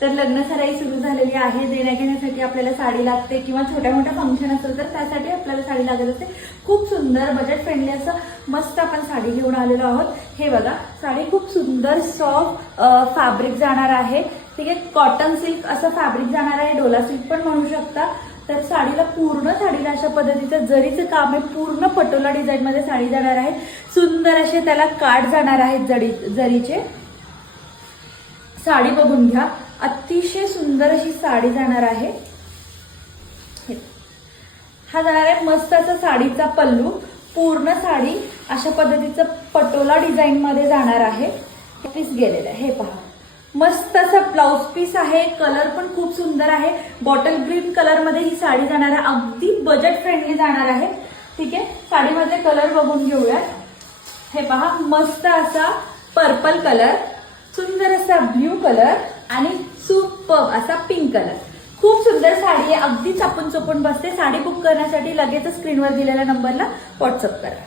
तर लग्न सराई सुरू झालेली आहे, देण्या घेण्यासाठी आपल्याला साडी लागते किंवा छोट्या मोठ्या फंक्शन असेल तर त्यासाठी आपल्याला साडी लागत असते। खूप सुंदर बजेट फ्रेंडली असं मस्त आपण साडी घेऊन आलेलो आहोत। हे बघा, साडी खूप सुंदर सॉफ्ट फॅब्रिक जाणार आहे, ठीक आहे। कॉटन सिल्क असं फॅब्रिक जाणार आहे, डोला सिल्क पण म्हणू शकता। तर साडीला पूर्ण साडीला अशा पद्धतीचं जरीचं काम आहे, पूर्ण पटोला डिझाईन मध्ये साडी जाणार आहे। सुंदर असे त्याला काठ जाणार आहेत जरीचे। साडी बघून घ्या, अतिशय सुंदर अशी साडी जाणार आहे। हा जाणार आहे मस्त असा साडीचा पल्लू, पूर्ण साडी अशा पद्धतीचं पटोला डिझाईन मध्ये जाणार आहे। पीस गेलेलं आहे, हे पहा, मस्त असा ब्लाउज पीस आहे। कलर पण खूप सुंदर आहे, बॉटल ग्रीन कलर मध्ये ही साडी जाणार आहे, अगदी बजेट फ्रेंडली जाणार आहे, ठीक आहे। साडीमध्ये कलर बघून घेऊया। हे पहा, मस्त असा पर्पल कलर, सुंदर असा ब्ल्यू कलर आणि सुपर असा पिंक कलर। खूप सुंदर साडी आहे, अगदी चापून चोपून बसते। साडी बुक करण्यासाठी लगेच स्क्रीनवर दिलेल्या नंबरला व्हॉट्सअप करा।